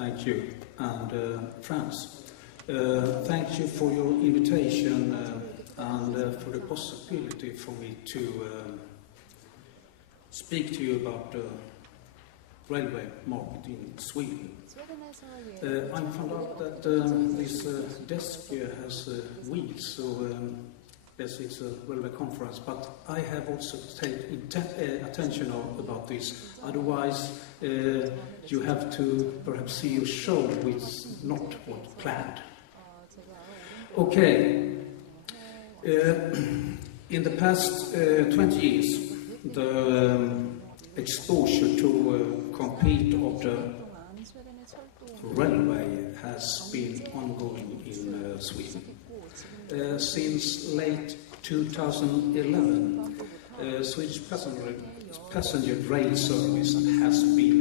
Thank you. And France, thank you for your invitation and for the possibility for me to speak to you about the railway market in Sweden. I found out that this desk here has wheels, so yes, it's a railway conference, but I have also taken attention about this. Otherwise, you have to perhaps see a show which is not what planned. Okay. In the past 20 years, the exposure to compete of the railway has been ongoing in Sweden. Since late 2011, Swedish passenger rail service has been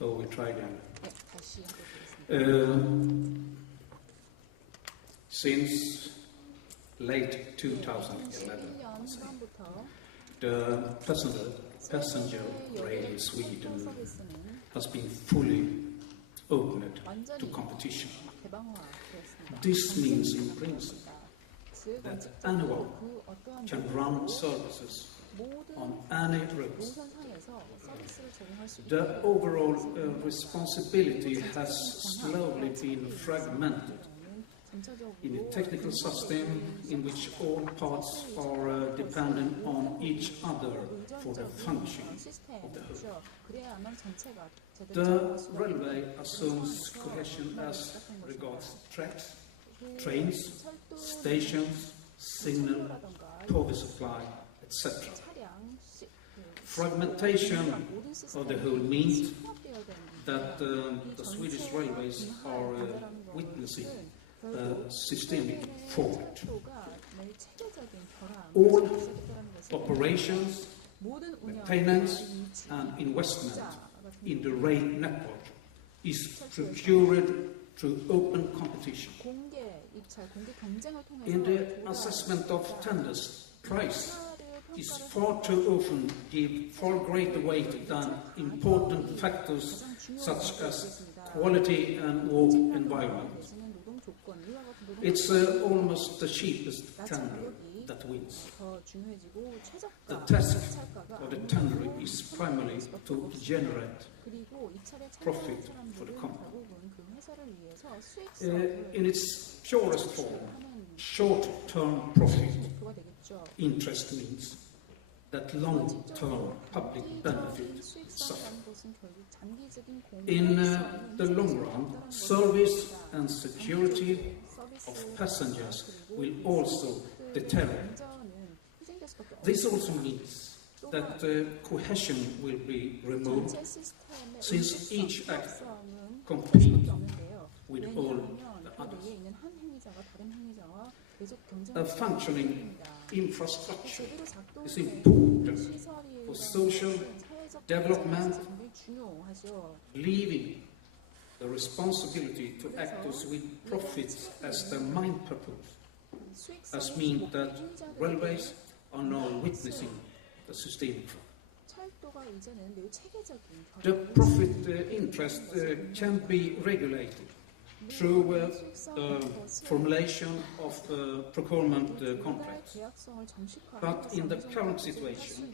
we try again. Since late 2011, the passenger rail in Sweden has been fully opened to competition. This means in principle that anyone can run services on any routes. The overall responsibility has slowly been fragmented in a technical system in which all parts are dependent on each other for the function of the whole. The railway assumes cohesion as regards tracks, trains, stations, signal, power supply, etc. Fragmentation of the whole means that the Swedish railways are witnessing a systemic fault. All operations, maintenance and investment in the rail network is procured through open competition. In the assessment of tenders, price is far too often given far greater weight than important factors such as quality and work environment. It's almost the cheapest tender that wins. The task of the tender is primarily to generate profit for the company. In its purest form, short-term profit interest means that long-term public benefit suffer. In the long run, service and security of passengers will also deteriorate. This also means that cohesion will be removed, since each actor competes with all the others. A functioning infrastructure is important for social development, leaving the responsibility to actors with profits as their main purpose, as means that railways are now witnessing the systemic fraud. The profit interest can be regulated through formulation of procurement contracts. But in the current situation,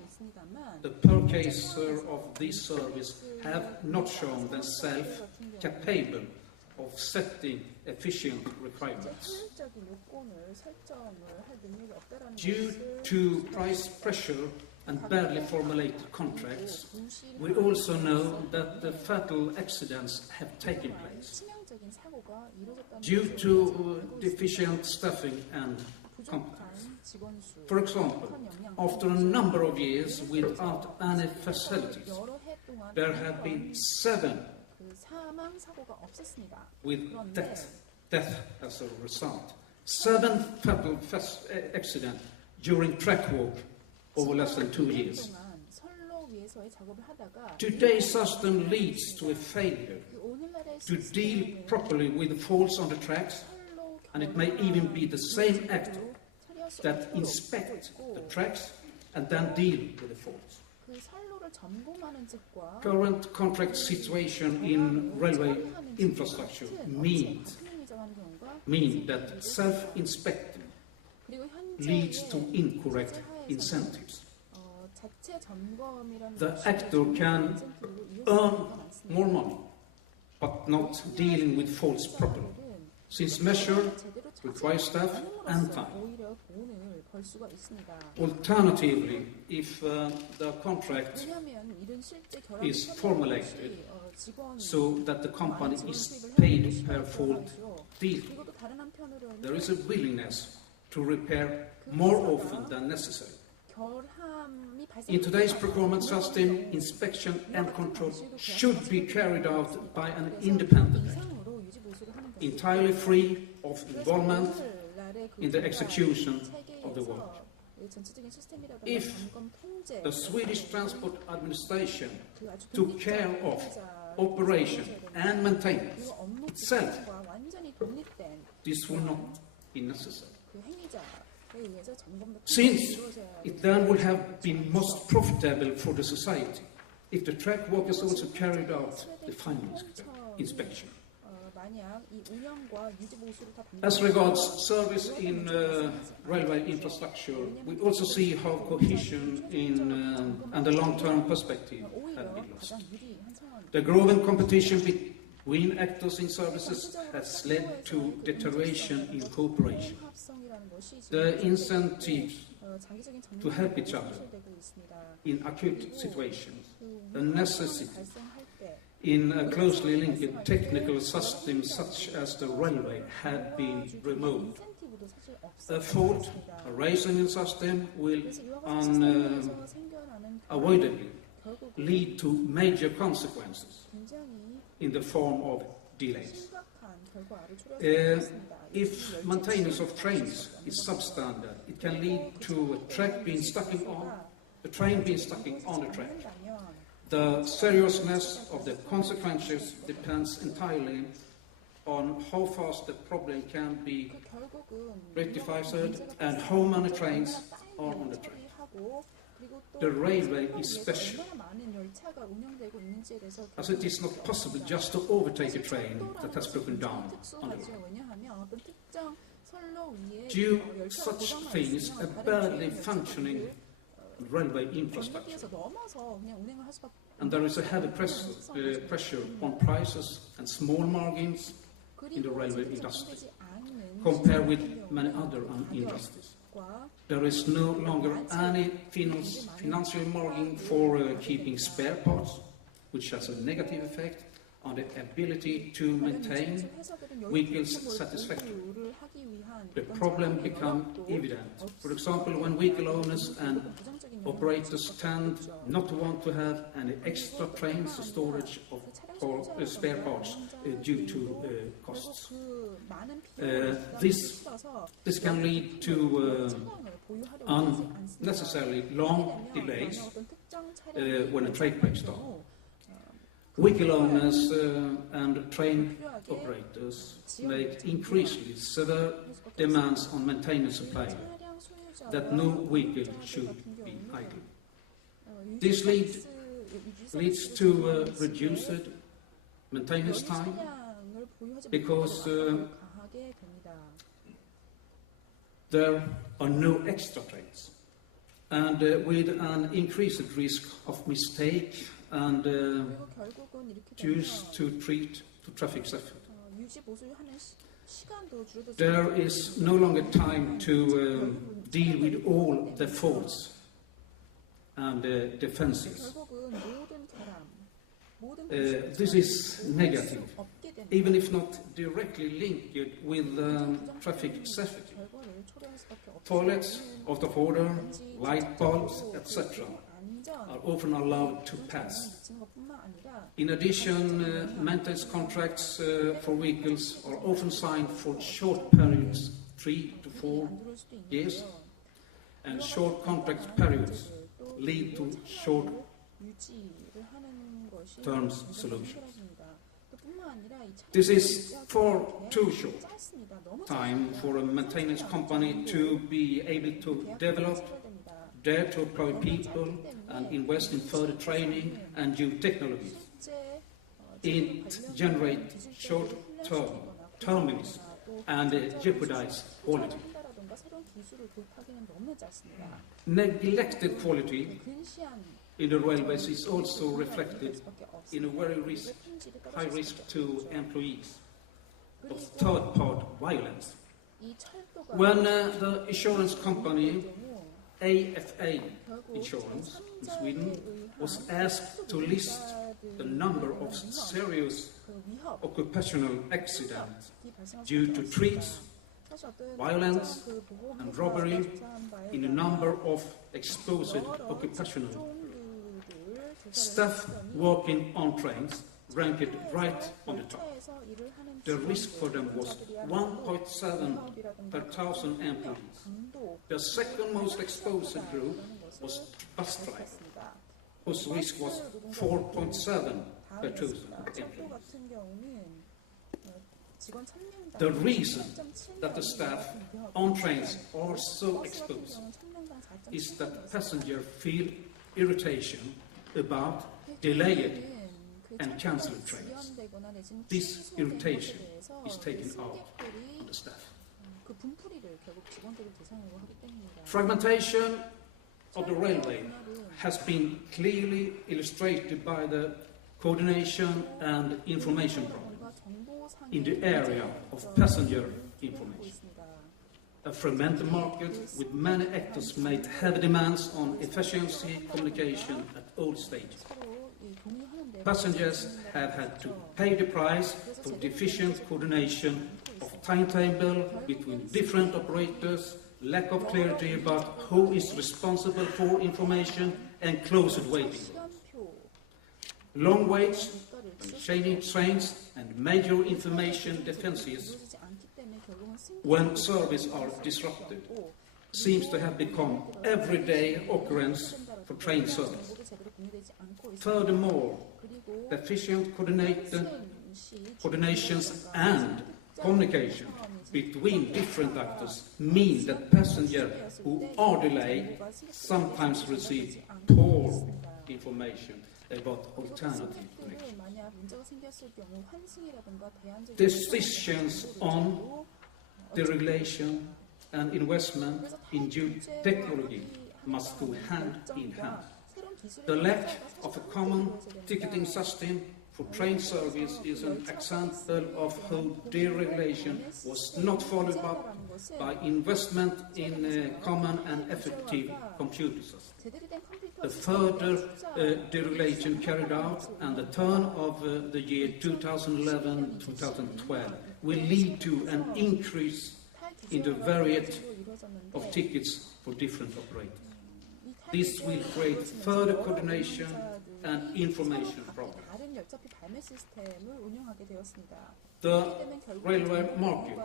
the purchaser of this service have not shown themselves capable of setting efficient requirements. Due to price pressure and badly formulated contracts, we also know that the fatal accidents have taken place due to deficient staffing and competence. For example, after a number of years without any facilities, there have been 7 with death as a result. 7 fatal accidents during track work over less than 2 years. Today's system leads to a failure to deal properly with the faults on the tracks, and it may even be the same actor that inspects the tracks and then deal with the faults. Current contract situation in railway infrastructure mean that self-inspecting leads to incorrect incentives. The actor can earn more money, but not dealing with faults properly, since measure requires staff and time. Alternatively, if the contract is formulated so that the company is paid per fault deal, there is a willingness to repair more often than necessary. In today's procurement system, inspection and control should be carried out by an independent actor, entirely free of involvement in the execution of the work. If the Swedish Transport Administration took care of operation and maintenance itself, this will not be necessary, since it then would have been most profitable for the society if the track workers also carried out the final inspection. As regards service in railway infrastructure, we also see how cohesion and the long-term perspective have been lost. The growing competition between actors in services has led to deterioration in cooperation. The incentives to help each other in acute situations, the necessity in a closely linked technical system such as the railway had been removed. A fault arising in system will unavoidably lead to major consequences in the form of delays. If maintenance of trains is substandard, it can lead to a train being stuck on the track. The seriousness of the consequences depends entirely on how fast the problem can be rectified and how many trains are on the track. The railway is special, as it is not possible just to overtake a train that has broken down on the line. Due to such things, a badly functioning railway infrastructure, and there is a heavy pressure on prices and small margins in the railway industry, compared with many other industries. There is no longer any financial margin for keeping spare parts, which has a negative effect on the ability to maintain vehicles satisfactorily. The problem becomes evident. For example, when vehicle owners and operators tend not to want to have any extra trains or storage of spare parts due to costs. This can lead to unnecessarily long delays when a train breaks down. Vehicle owners and train operators make increasingly severe demands on maintenance supply that no vehicle should be idle. This leads to reduced maintenance time because there are no extra trains, and with an increased risk of mistake and due to treat to traffic safety. There is no longer time to deal with all the faults and defenses. This is negative, even if not directly linked with traffic safety. Toilets out of order, light bulbs, etc. are often allowed to pass. In addition, maintenance contracts for vehicles are often signed for short periods, 3 to 4 years, and short contract periods lead to short-term solutions. This is far too short time for a maintenance company to be able to develop, dare to employ people, and invest in further training and new technologies. It generates short-termism and jeopardize quality. Neglected quality in the railways is also reflected in a very high risk to employees of third-party violence. When the insurance company AFA Insurance in Sweden was asked to list the number of serious occupational accidents due to threats, violence and robbery in a number of exposed occupational staff working on trains ranked right on the top. The risk for them was 1.7 per 1,000 employees. The second most exposed group was bus drivers, whose risk was 4.7 per 1,000 employees. The reason that the staff on trains are so exposed is that passengers feel irritation about delayed and cancelled trains. This irritation is taken out on the staff. Fragmentation of the railway has been clearly illustrated by the coordination and information problem in the area of passenger information. A fragmented market with many actors made heavy demands on efficiency communication at all stages. Passengers have had to pay the price for deficient coordination of timetable between different operators, lack of clarity about who is responsible for information, and closed waiting. Long waits, changing trains, and major information deficiencies when services are disrupted seems to have become everyday occurrence for train service. Furthermore, efficient coordinations and communication between different actors mean that passengers who are delayed sometimes receive poor information about alternative connections. Decisions on deregulation and investment in new technology must go hand in hand. The lack of a common ticketing system for train service is an example of how deregulation was not followed up by investment in common and effective computer systems. The further deregulation carried out and the turn of the year 2011-2012 will lead to an increase in the variety of tickets for different operators. This will create further coordination and information problems. The railway market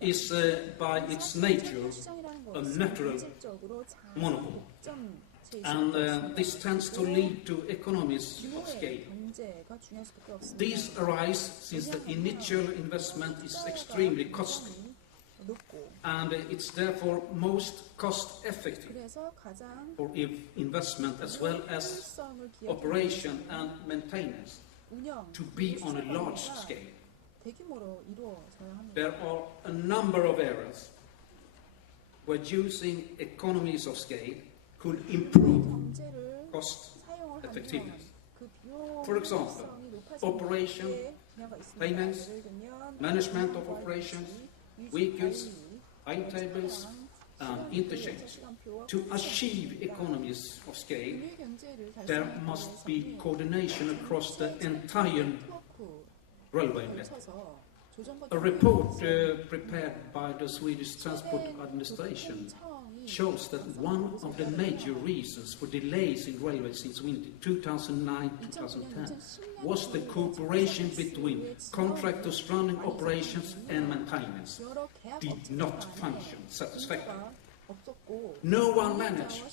is by its nature a natural monopoly, and this tends to lead to economies of scale. These arise since the initial investment is extremely costly, and it's therefore most cost-effective for investment as well as operation and maintenance to be on a large scale. There are a number of areas where using economies of scale could improve cost effectiveness. For example, operation, payments, management of operations, vehicles, timetables, and interchange. To achieve economies of scale, there must be coordination across the entire railway network. A report prepared by the Swedish Transport Administration shows that one of the major reasons for delays in railways since winter 2009-2010 was the cooperation between contractors running operations and maintenance did not function satisfactorily. 없었고 no one managed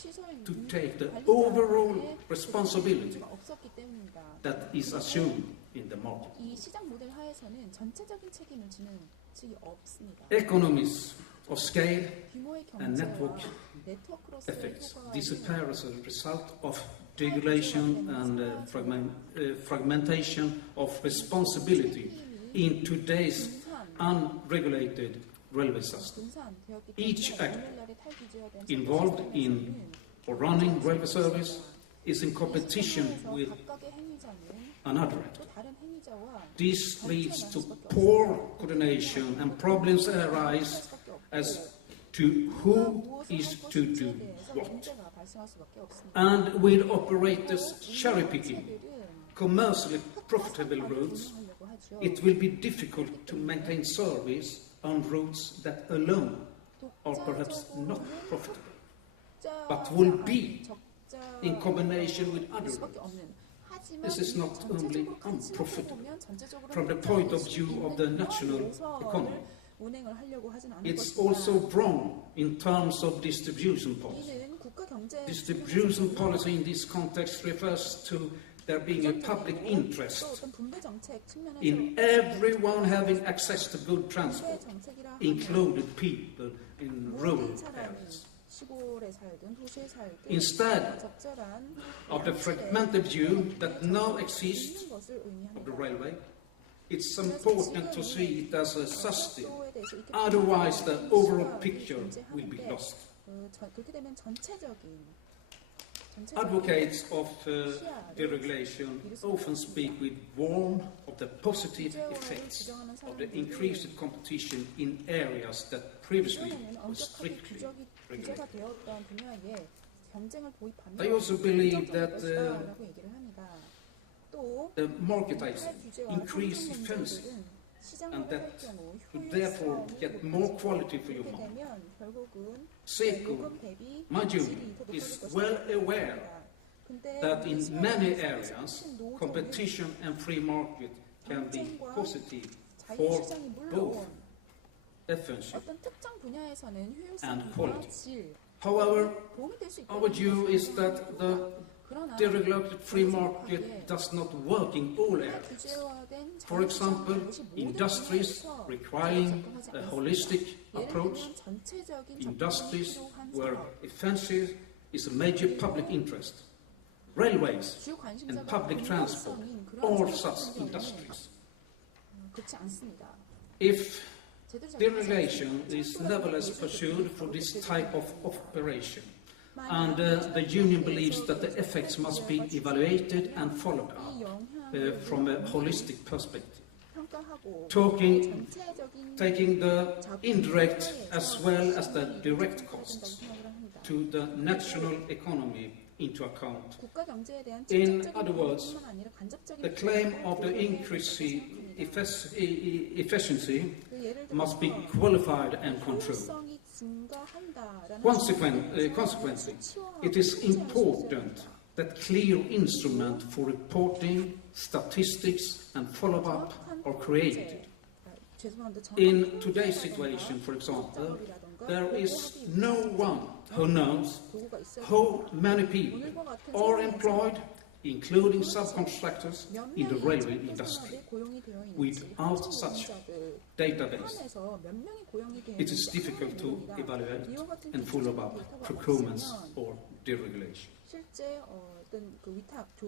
to take the overall responsibility 없었기 때문입니다. that is assumed in the market. 이 시장 모델 하에서는 전체적인 책임을 지는 측이 없습니다. Economies of scale 규모의 and 경제와 network 네트워크로서의 effects 효과가 disappear as a result of deregulation and fragmentation of responsibility in today's unregulated railway system. Each actor involved in or running railway service is in competition with another actor. This leads to poor coordination and problems arise as to who is to do what. And with operators cherry-picking commercially profitable routes, it will be difficult to maintain service on routes that alone are perhaps not profitable, but will be in combination with other routes. This is not only unprofitable from the point of view of the national economy, it's also wrong in terms of distribution policy. Distribution policy in this context refers to there being a public interest in everyone having access to good transport, including people in rural areas. Instead of the fragmented view that now exists of the railway, it's important to see it as a system, otherwise the overall picture will be lost. Advocates of deregulation often speak with warmth of the positive effects of the increased competition in areas that previously were strictly regulated. They also believe that the marketizing increased efficiency and that you therefore get more quality for your money. SECO, mind you, is well aware that in many areas competition and free market can be positive for both efficiency and quality. However, our view is that the deregulated free market does not work in all areas. For example, industries requiring a holistic approach, industries where efficiency is a major public interest, railways and public transport, all such industries. If deregulation is nevertheless pursued for this type of operation, and the Union believes that the effects must be evaluated and followed up from a holistic perspective, taking the indirect as well as the direct costs to the national economy into account. In other words, the claim of the increasing efficiency must be qualified and controlled. Consequently, it is important that clear instruments for reporting, statistics and follow-up are created. In today's situation, for example, there is no one who knows how many people are employed, including subcontractors, in the railway industry. Without such database, it is difficult to evaluate and follow up procurements or deregulation.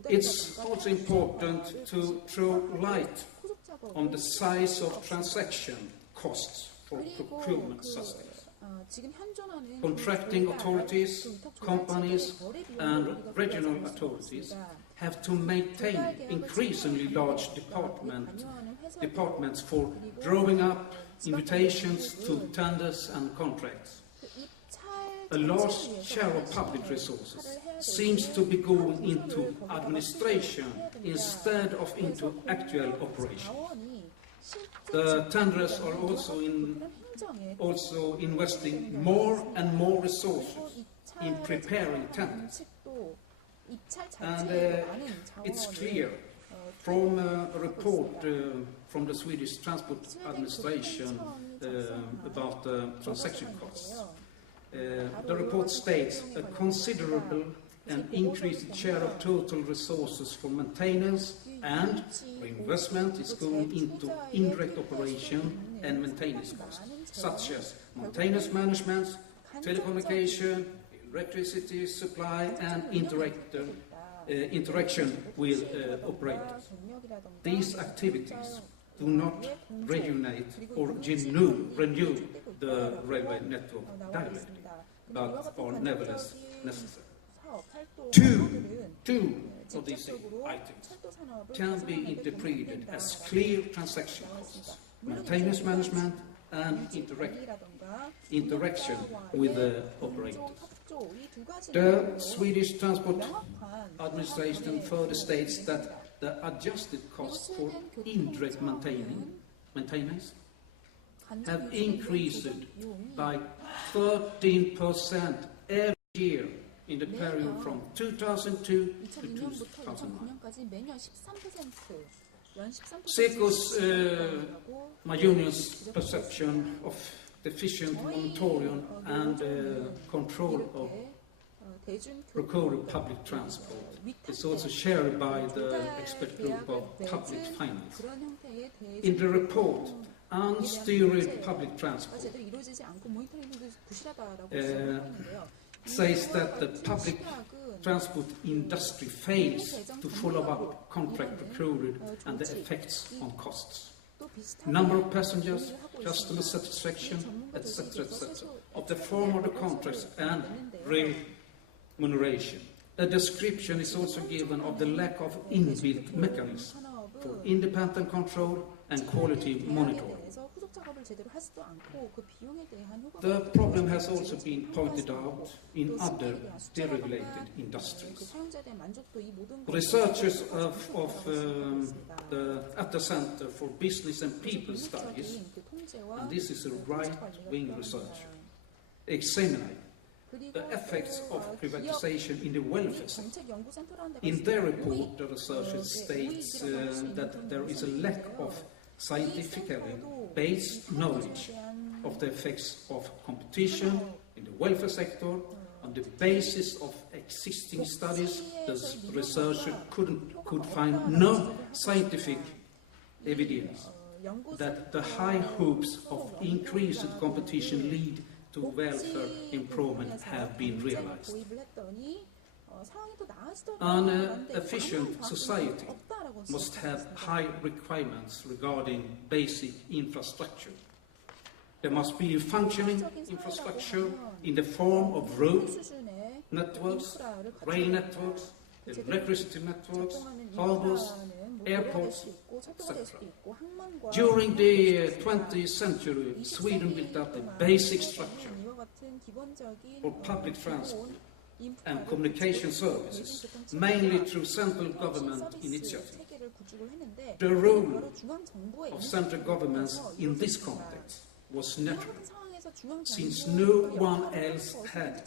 It's also important to throw light on the size of transaction costs for procurement systems. Contracting authorities, companies and regional authorities have to maintain increasingly large departments for drawing up invitations to tenders and contracts. A large share of public resources seems to be going into administration instead of into actual operation. The tenders are also investing more and more resources in preparing tenders. And it's clear from a report from the Swedish Transport Administration about transaction costs The report states a considerable and increased share of total resources for maintenance and reinvestment is going into indirect operation and maintenance costs, such as maintenance management, telecommunication, electricity supply, and interaction with operators. These activities do not rejuvenate or renew the railway network directly, but are nevertheless necessary. Two of these items can be interpreted as clear transaction costs, maintenance management and interaction with the operators. The Swedish Transport Administration further states that the adjusted costs for indirect maintenance have increased by 13% every year in the period from 2002 to 2009. SECO's, my union's perception of deficient monitoring and control of recorded public transport is also shared by the expert group of public finance. In the report, unsteered public transport says that the public transport industry fails to follow up contract recorded and the effects on costs, number of passengers, customer satisfaction, etc., of the form of the contracts and remuneration. A description is also given of the lack of inbuilt mechanism for independent control and quality monitoring. The problem has also been pointed out in other deregulated industries. Researchers at the Center for Business and People Studies, and this is a right-wing researcher, examine the effects of privatization in the welfare sector. In their report, the researcher states that there is a lack of scientifically based knowledge of the effects of competition in the welfare sector. On the basis of existing studies, the researcher could find no scientific evidence that the high hopes of increased competition lead to welfare improvement have been realized. An efficient society must have high requirements regarding basic infrastructure. There must be a functioning infrastructure in the form of road networks, rail networks, electricity networks, harbors, airports, etc. During the 20th century, Sweden built up a basic structure for public transport and communication services, mainly through central government initiative. The role of central governments in this context was natural, since no one else had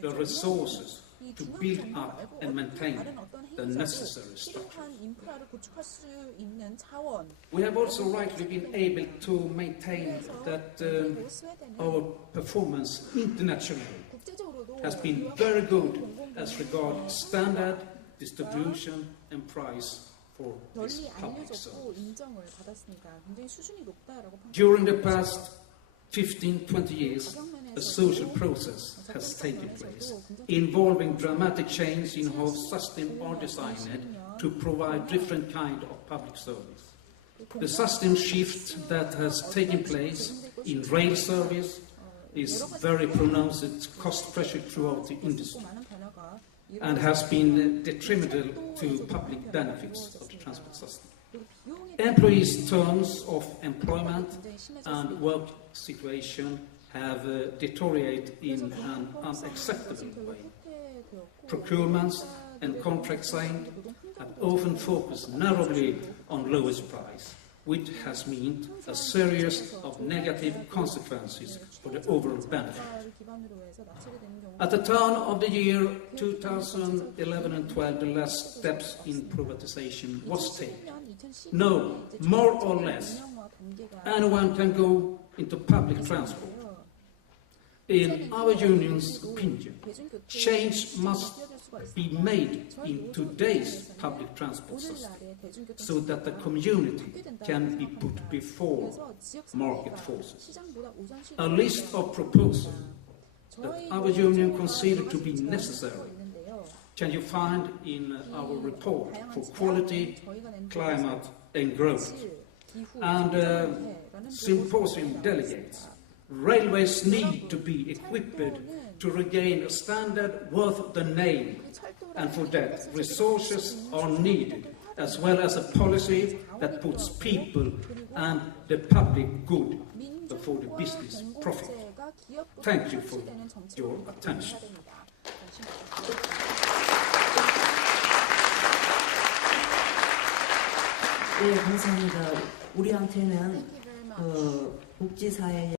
the resources to build up and maintain the necessary structure. We have also rightly been able to maintain that our performance internationally has been very good as regards standard, distribution and price for this public service. During the past 15-20 years, a social process has taken place involving dramatic change in how systems are designed to provide different kinds of public service. The system shift that has taken place in rail service is very pronounced cost pressure throughout the industry and has been detrimental to public benefits of the transport system. Employees' terms of employment and work situation have deteriorated in an unacceptable way. Procurements and contracts signed have often focused narrowly on lowest price, which has meant a series of negative consequences for the overall benefit. At the turn of the year 2011 and 12, the last steps in privatization was taken. No, more or less, anyone can go into public transport. In our union's opinion, change must be made in today's public transport system so that the community can be put before market forces. A list of proposals that our union consider to be necessary can you find in our report for quality, climate and growth. And symposium delegates, railways need to be equipped to regain a standard worth the name, and for that resources are needed, as well as a policy that puts people and the public good before the business profit. Thank you for your attention. 네, 감사합니다. 우리한테는 국제사회의